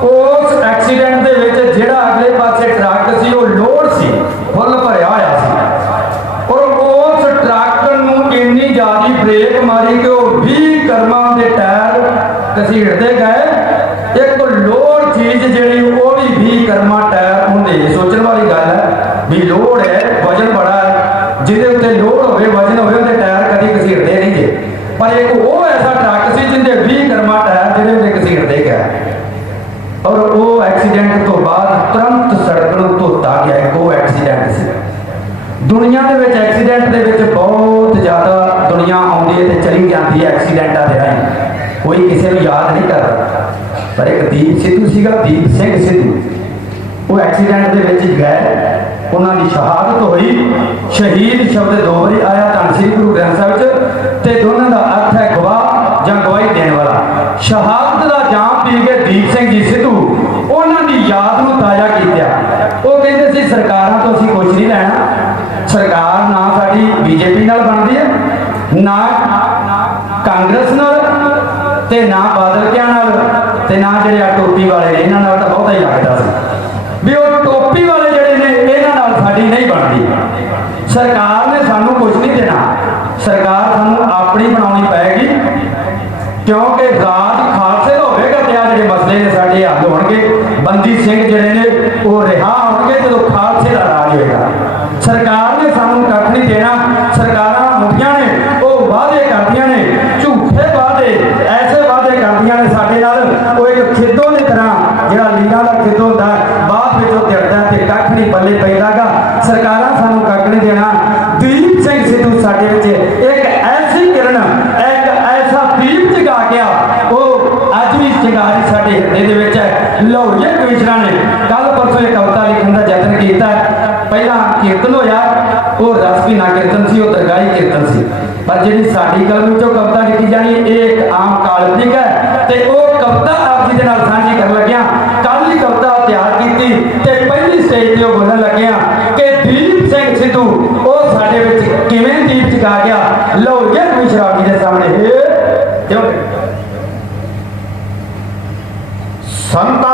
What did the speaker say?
ਉਸ ਐਕਸੀਡੈਂਟ ਦੇ ਵਿੱਚ ਜਿਹੜਾ ਅਗਲੇ ਪਾਸੇ ਟਰੱਕ ਸੀ, ਉਹ ਲੋਡ ਸੀ, ਫੁੱਲ ਭਰਿਆ ਹੋਇਆ ਸੀ। ਔਰ ਉਸ ਟਰੱਕ ਨੂੰ ਇੰਨੀ ਜ਼ਿਆਦੀ ਬ੍ਰੇਕ ਮਾਰੀ ਕਿ ਉਹ 20 ਕਰਮਾਂ ਦੇ ਟਾਇਰ ਘਸੀੜਦੇ ਗਏ। ਇੱਕ ਲੋਡ ਚੀਜ਼ ਜਿਹੜੀ, ਉਹ ਵੀ 20 ਕਰਮਾਂ ਟਾਇਰ ਹੁੰਦੇ। ਸੋਚਣ ਵਾਲੀ ਗੱਲ ਹੈ ਵੀ ਲੋਡ ਹੈ, ਵਜਨ ਬੜਾ ਹੈ। ਜਿਹਦੇ ਉੱਤੇ ਲੋਡ ਹੋਵੇ, ਵਜਨ ਹੋਵੇ, ਉਹਦੇ ਟਾਇਰ ਕਦੀ ਘਸੀੜਦੇ ਨਹੀਂ ਜੇ ਪਰ ਇੱਕ ਉਹ ਐਸਾ ਟਰੱਕ ਸੀ, ਜਿਹਦੇ 20 ਕਰਮਾਂ ਟਾਇਰ ਜਿਹੜੇ ਉਹਦੇ ਘਸੀੜਦੇ ਗਏ। ਔਰ ਉਹ ਐਕਸੀਡੈਂਟ ਤੋਂ ਬਾਅਦ ਤੁਰੰਤ ਸੜਕ ਨੂੰ ਧੋਤਾ ਗਿਆ ਇੱਕ, ਉਹ ਐਕਸੀਡੈਂਟ ਸੀ। ਦੁਨੀਆ ਦੇ ਵਿੱਚ ਐਕਸੀਡੈਂਟ ਦੇ ਵਿੱਚ ਬਹੁਤ ਜ਼ਿਆਦਾ ਦੁਨੀਆ ਆਉਂਦੀ ਹੈ ਤੇ ਚਲੀ ਜਾਂਦੀ ਹੈ ਐਕਸੀਡੈਂਟਾਂ ਦੇ ਰਾਹੀਂ ਕੋਈ ਕਿਸੇ ਨੂੰ ਯਾਦ ਨਹੀਂ ਕਰਦਾ। ਪਰ ਇੱਕ ਦੀਪ ਸਿੱਧੂ ਸੀਗਾ, ਦੀਪ ਸਿੰਘ ਸਿੱਧੂ। ਉਹ ਐਕਸੀਡੈਂਟ ਦੇ ਵਿੱਚ ਗਏ। ਉਹਨਾਂ ਦੀ ਸ਼ਹਾਦਤ ਹੋਈ। ਸ਼ਹੀਦ ਸ਼ਬਦ ਦੋ ਵਾਰੀ ਆਇਆ ਧੰਨ ਸ੍ਰੀ ਗੁਰੂ ਗ੍ਰੰਥ ਸਾਹਿਬ ਚ ਤੇ ਦੋਨਾਂ ਦਾ ਅਰਥ ਹੈ ਗਵਾਹ ਜਾਂ ਗਵਾਹੀ ਦੇਣ ਵਾਲਾ। ਸ਼ਹਾਦਤ ਦਾ ਜਾਮ ਪੀ ਦੀਪ ਸਿੰਘ ਜੀ ਸਿੱਧੂ, ਉਹਨਾਂ ਦੀ ਯਾਦ ਨੂੰ ਤਾਜ਼ਾ ਕੀਤਾ। ਉਹ ਕਹਿੰਦੇ ਸੀ, ਸਰਕਾਰਾਂ ਤੋਂ ਅਸੀਂ ਕੁਝ ਨਹੀਂ ਲੈਣਾ। ਸਰਕਾਰ ਨਾ ਸਾਡੀ ਬੀਜੇਪੀ ਨਾਲ ਬਣਦੀ ਹੈ, ਨਾ ਕਾਂਗਰਸ ਨਾਲ ਤੇ ਨਾ ਬਾਦਲਕਿਆਂ ਨਾਲ ਤੇ ਨਾ ਜਿਹੜੇ ਆ ਟੋਪੀ ਵਾਲੇ, ਇਹਨਾਂ ਨਾਲ ਤਾਂ ਬਹੁਤਾ ਹੀ ਲੱਗਦਾ ਸੀ। ਵੀ ਉਹ ਟੋਪੀ ਵਾਲੇ ਜਿਹੜੇ ਨੇ, ਇਹਨਾਂ ਨਾਲ ਸਾਡੀ ਨਹੀਂ ਬਣਦੀ। ਸਰਕਾਰ ਨੇ ਸਾਨੂੰ ਕੁਝ ਨਹੀਂ ਦੇਣਾ ਸਰਕਾਰ ਸਾਨੂੰ ਆਪਣੀ ਬਣਾਉਣੀ ਪਏਗੀ ਕਿਉਂਕਿ ਰਾਜ ਖਾਲਸੇ ਦਾ ਹੋਵੇਗਾ ਤੇ ਆ ਜਿਹੜੇ ਮਸਲੇ ਨੇ ਸਾਡੇ ਹੱਲ ਹੋਣਗੇ ਬੰਦੀ ਸਿੰਘ ਜਿਹੜੇ ਨੇ ਉਹ ਰਿਹਾ ਹੋਣਗੇ ਜਦੋਂ ਖਾਲਸੇ ਦਾ ਰਾਜ ਹੋਏਗਾ। ਸਰਕਾਰ ਨੇ ਸਾਨੂੰ ਕੱਖ ਨਹੀਂ ਦੇਣਾ। ਸਰਕਾਰਾਂ ਮੁੱਠੀਆਂ ਨੇ, ਉਹ ਵਾਅਦੇ ਕਰਦੀਆਂ ਨੇ। ਝੂਠੇ ਵਾਅਦੇ, ਐਸੇ ਵਾਅਦੇ ਕਰਦੀਆਂ ਨੇ ਸਾਡੇ ਨਾਲ। ਉਹ ਇੱਕ ਖਿੱਦੋ ਦੀ ਤਰ੍ਹਾਂ ਜਿਹੜਾ ਲੀਲਾ ਦਾ ਖਿੱਦੋ ਹੁੰਦਾ, ਬਾਅਦ ਵਿੱਚ ਉਹ ਦਿੜਦਾ ਤੇ ਕੱਖ ਨਹੀਂ ਪੱਲੇ ਪੈਂਦਾਗਾ। ਸਰਕਾਰਾਂ ਸਾਨੂੰ ਕੱਖ ਨਹੀਂ ਦੇਣਾ ਦੀਪ ਸਿੰਘ ਸਿੱਧੂ ਸਾਡੇ ਵਿੱਚ ਇੱਕ ਐਸੀ ਕਿਰਨ ਇੱਕ ਐਸਾ ਦੀਪ ਜਗਾ ਗਿਆ ਉਹ ਅੱਜ ਵੀ ਜਗਾਰੀ ਹਿਰਦੇ ਦੇ ਵਿੱਚ ਹੈ। ਲੌਰੀਏ ਕਮਿਸ਼ਨਰ ਨੇ ਕੱਲ ਪਰਸੋਂ ਇਹ ਕਵਿਤਾ ਲਿਖਣ ਦਾ ਯਤਨ ਕੀਤਾ ਪਹਿਲਾਂ ਕੀਰਤਨ ਹੋਇਆ, ਉਹ ਰਸਪੀਨਾ ਕੀਰਤਨ ਸੀ, ਉਹ ਦਰਗਾਹੀ ਕੀਰਤਨ ਸੀ। ਪਰ ਜਿਹੜੀ ਸਾਡੀ ਕਲਮ ਵਿੱਚੋਂ ਕਵਿਤਾ ਲਿਖੀ ਜਾਣੀ ਇਹ ਇੱਕ ਆਮ ਕਾਲਪਨਿਕ ਹੈ ਤੇ ਉਹ ਕਵਿਤਾ ਆਪ ਜੀ ਦੇ ਨਾਲ ਸਾਂਝੀ ਕਰਨ ਲੱਗਿਆ ਕੱਲ ਹੀ ਕਵਿਤਾ ਤਿਆਰ ਕੀਤੀ ਤੇ ਪਹਿਲੀ ਸਟੇਜ ਤੇ ਉਹ ਬੋਲਣ ਲੱਗਿਆ ਕਿ ਦੀਪ ਸਿੰਘ ਸਿੱਧੂ, ਉਹ ਸਾਡੇ ਵਿੱਚ ਕਿਵੇਂ ਦੀਪ ਜਗਾ ਗਿਆ? ਲਓ ਇਹ ਕਮਿਸ਼ਨਰ ਜੀ ਦੇ ਸਾਹਮਣੇ। Santa